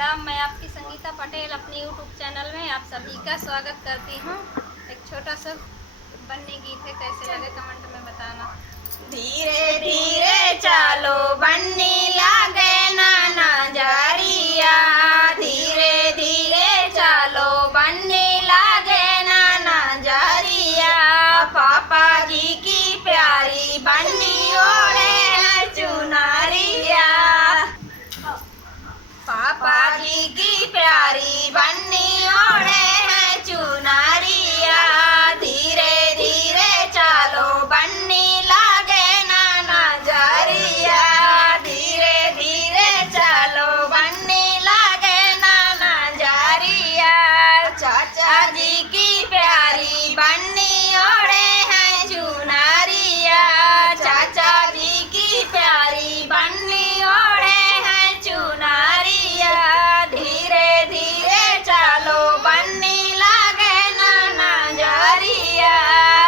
प्रणाम। मैं आपकी संगीता पटेल अपनी यूट्यूब चैनल में आप सभी का स्वागत करती हूँ। एक छोटा सा बन्नी गीत है, कैसे लगे कमेंट में बताना। धीरे धीरे चलो बन्नी लागे ना नजरिया, धीरे धीरे चलो बन्नी लागे ना नजरिया। पापा जी की प्यारी बन्नी ओढ़े है चुनरिया, पापा जी की प्यारी बन्नी ओढ़े है चुनरिया। धीरे धीरे चलो बन्नी लागे ना नजरिया, धीरे धीरे चलो बन्नी लागे ना नजरिया। चाचा जी की प्यारी बन्नी ओढ़े है चुनरिया, चाचा जी की प्यारी बन्नी ओढ़े है चुनरिया। धीरे धीरे चलो बन्नी लागे ना नजरिया,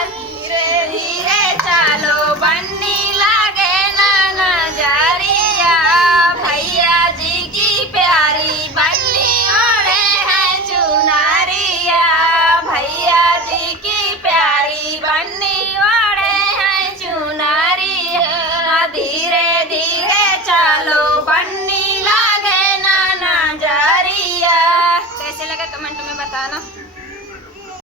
धीरे धीरे चलो बन्नी लागे ना नजरिया। भैया जी की प्यारी बन्नी ओढ़े है चुनरिया, भैया जी की प्यारी बन्नी ओढ़े है चुनरिया। धीरे धीरे चलो बन्नी लागे ना नजरिया। कैसे लगे कमेंट में बताना।